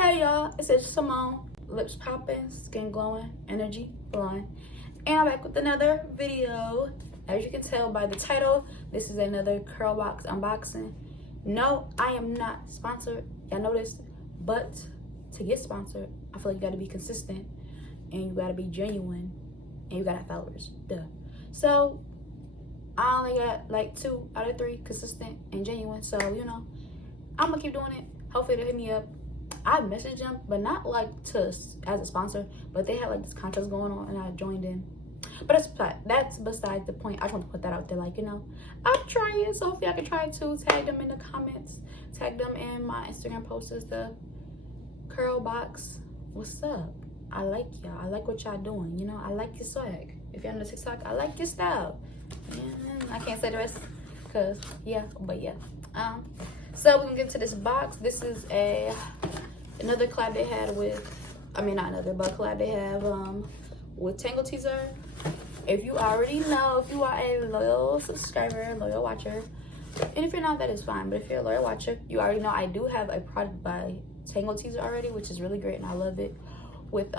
Hey y'all, it's Simone. Lips popping, skin glowing, energy flowing. And I'm back with another video. As you can tell by the title, this is another Curlbox unboxing. No, I am not sponsored. Y'all know this. But to get sponsored, I feel like you gotta be consistent and you gotta be genuine and you gotta have followers. Duh. So I only got like 2 out of 3 consistent and genuine. So, you know, I'm gonna keep doing it. Hopefully they'll hit me up. I messaged them, but not like as a sponsor, but they had like this contest going on and I joined in. But that's besides the point. I just want to put that out there, like, you know, I'm trying, so hopefully I can try to tag them in the comments, tag them in my Instagram posts as the Curlbox. What's up? I like y'all. I like what y'all doing, you know. I like your swag. If you're on the TikTok, I like your style. I can't say the rest because yeah, but yeah. So we can get to this box. This is another collab they had with, I mean not another, but collab they have with Tangle Teezer. If you already know, if you are a loyal subscriber, loyal watcher, and if you're not, that is fine. But if you're a loyal watcher, you already know I do have a product by Tangle Teezer already, which is really great and I love it. With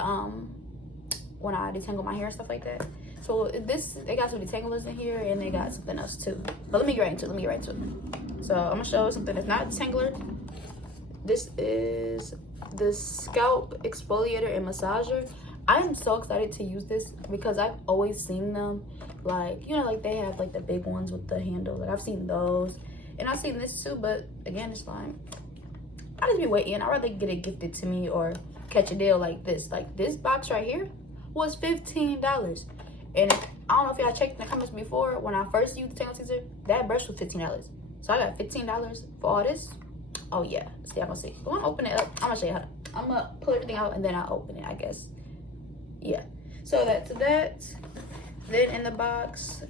when I detangle my hair and stuff like that. So this, they got some detanglers in here and they got something else too. But let me get right into it. So I'm gonna show something that's not a detangler. This is the Scalp Exfoliator and Massager. I am so excited to use this because I've always seen them, like, you know, like they have like the big ones with the handle. Like I've seen those and I've seen this too, but again, it's like, I just be waiting. I'd rather get it gifted to me or catch a deal like this. Like this box right here was $15. And I don't know if y'all checked in the comments before, when I first used the Tangle Teezer, that brush was $15. So I got $15 for all this. Oh yeah, see, I'm gonna see. Go on, open it up. I'm gonna show you how to, I'm gonna pull everything out and then I'll open it, I guess. Yeah, so that's that. Then in the box,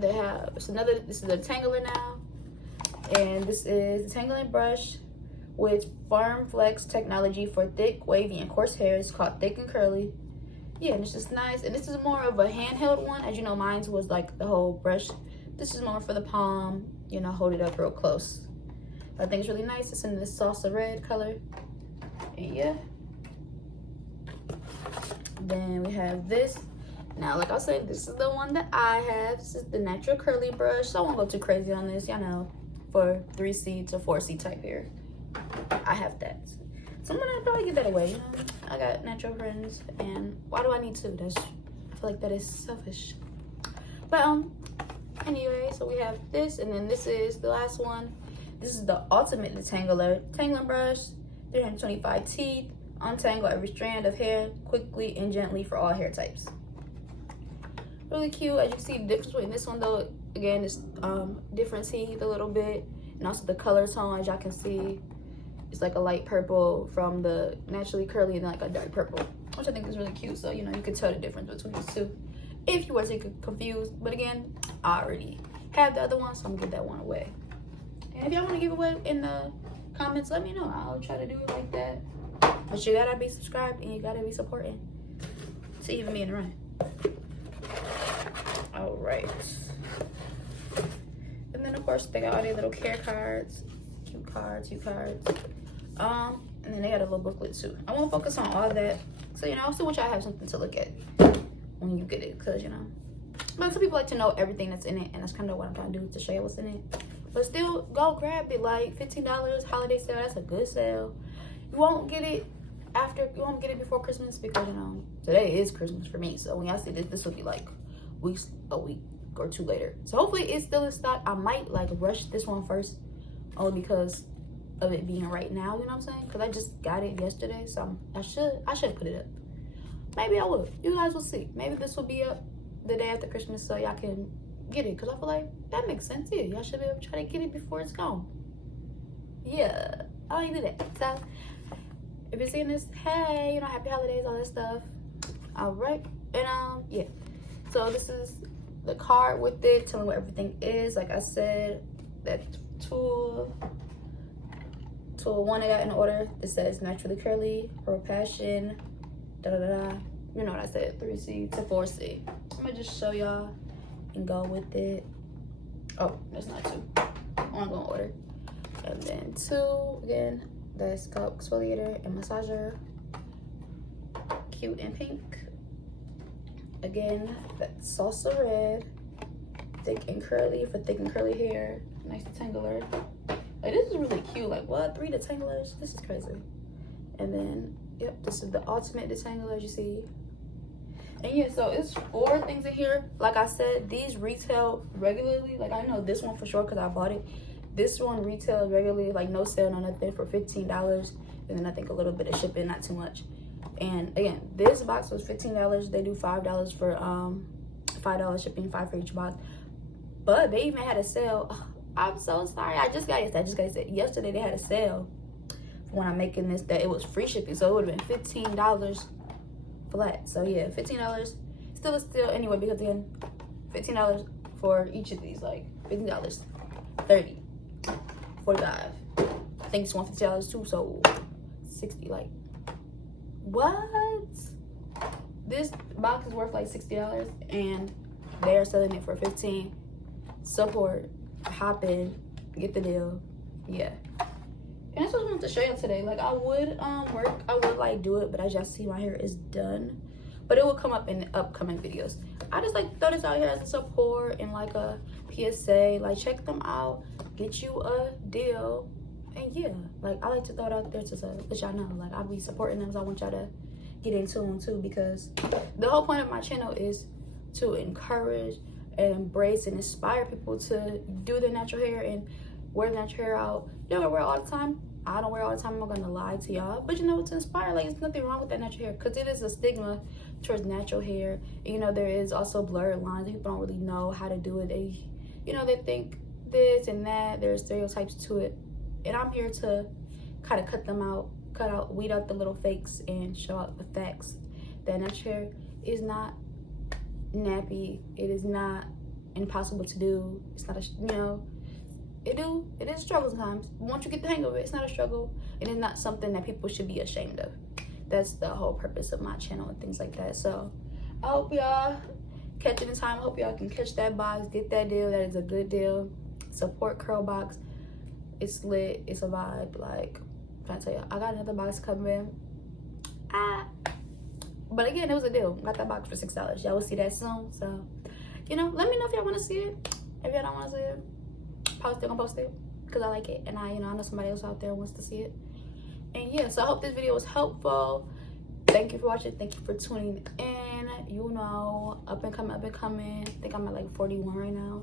they have, this is a detangler now. And this is the detangling brush with Firm Flex technology for thick, wavy, and coarse hair. It's called Thick and Curly. Yeah, and it's just nice. And this is more of a handheld one. As you know, mine was like the whole brush. This is more for the palm, you know, hold it up real close. I think it's really nice. It's in this salsa red color. And yeah. Then we have this. Now, like I said, this is the one that I have. This is the natural curly brush. So I won't go too crazy on this, y'all know, for 3C to 4C type hair. I have that. So I'm gonna probably give that away, you know. I got natural friends, and why do I need to? I feel like that is selfish. But anyway, so we have this, and then this is the last one. This is the ultimate detangler. Tangling brush, 325 teeth, untangle every strand of hair quickly and gently for all hair types. Really cute. As you can see, the difference between this one though, again, is different teeth a little bit, and also the color tone, as y'all can see. It's like a light purple from the naturally curly and then like a dark purple, which I think is really cute. So, you know, you can tell the difference between these two if you were to get confused. But again, I already have the other one, so I'm gonna give that one away. And if y'all want to give away in the comments, let me know. I'll try to do it like that. But you gotta be subscribed and you gotta be supporting to even be in the run. All right. And then of course they got all their little care cards. Cute cards. And then they got a little booklet too. I won't focus on all that. So, you know, I'll still want y'all to have something to look at when you get it, because, you know. But some people like to know everything that's in it, and that's kind of what I'm trying to do, to show you what's in it. But still, go grab it. Like $15, holiday sale, that's a good sale. You won't get it before Christmas because, you know, today is Christmas for me. So when y'all see this will be like a week or 2 later. So hopefully it's still in stock. I might like rush this one first, only because of it being right now, you know what I'm saying? Because I just got it yesterday, so I should put it up. Maybe I will. You guys will see. Maybe this will be up the day after Christmas so y'all can get it, because I feel like that makes sense too. Y'all should be able to try to get it before it's gone. Yeah, I like to do that. So if you're seeing this, hey, you know, happy holidays, all that stuff. All right, and yeah. So this is the card with it, telling what everything is. Like I said, that tool 1 I got in order. It says naturally curly, her passion, da da da. You know what I said, 3C to 4C. I'm gonna just show y'all and go with it. Oh, that's not 2. I'm gonna go in order. And then 2 again, the Scalp Exfoliator and Massager. Cute and pink. Again, that's salsa red. Thick and curly for thick and curly hair. Nice detangler. Like, this is really cute. Like, what? 3 detanglers? This is crazy. And then, yep, this is the ultimate detangler, as you see. And yeah, so it's 4 things in here. Like I said, these retail regularly. Like, I know this one for sure because I bought it. This one retails regularly, like no sale, no nothing, for $15. And then I think a little bit of shipping, not too much. And again, this box was $15. They do $5 for $5 shipping, $5 for each box. But they even had a sale. Oh, I'm so sorry. I just got it. Yesterday they had a sale when I'm making this that it was free shipping, so it would have been $15 flat. So yeah, $15 still anyway, because again, $15 for each of these, like $15, 30, 45. I think it's $150 too, so 60. Like, what? This box is worth like $60 and they're selling it for $15. Support, hop in, get the deal. Yeah. And that's what I wanted to show you today. Like, I would like do it, but as y'all see, my hair is done. But it will come up in the upcoming videos. I just like to throw this out here as a support and like a PSA. Like, check them out, get you a deal. And yeah, like, I like to throw it out there to let y'all know, like, I'll be supporting them, so I want y'all to get into them too, because the whole point of my channel is to encourage and embrace and inspire people to do their natural hair and wear their natural hair out. You don't wear it all the time. I don't wear it all the time. I'm not gonna lie to y'all, but you know, to inspire. Like, there's nothing wrong with that natural hair, because it is a stigma towards natural hair. And, you know, there is also blurred lines. People don't really know how to do it. They, you know, they think this and that. There's stereotypes to it, and I'm here to kind of cut them out, weed out the little fakes and show out the facts. That natural hair is not nappy. It is not impossible to do. It's not a, you know, it is a struggle sometimes. But once you get the hang of it, it's not a struggle. It is not something that people should be ashamed of. That's the whole purpose of my channel and things like that. So I hope y'all catch it in time. I hope y'all can catch that box, get that deal. That is a good deal. Support Curlbox. It's lit. It's a vibe. Like, I'm trying to tell you, I got another box coming. But again, it was a deal. Got that box for $6. Y'all will see that soon. So, you know, let me know if y'all want to see it. If y'all don't want to see it, I'm gonna post it because I like it, and I know somebody else out there wants to see it. And yeah, so I hope this video was helpful. Thank you for watching. Thank you for tuning in. You know, up and coming. I think I'm at like 41 right now.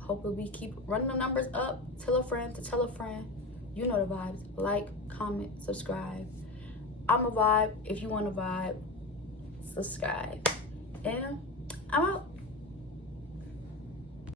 Hopefully we keep running the numbers up. Tell a friend to tell a friend. You know the vibes. Like, comment, subscribe. I'm a vibe. If you want a vibe, subscribe. And I'm out.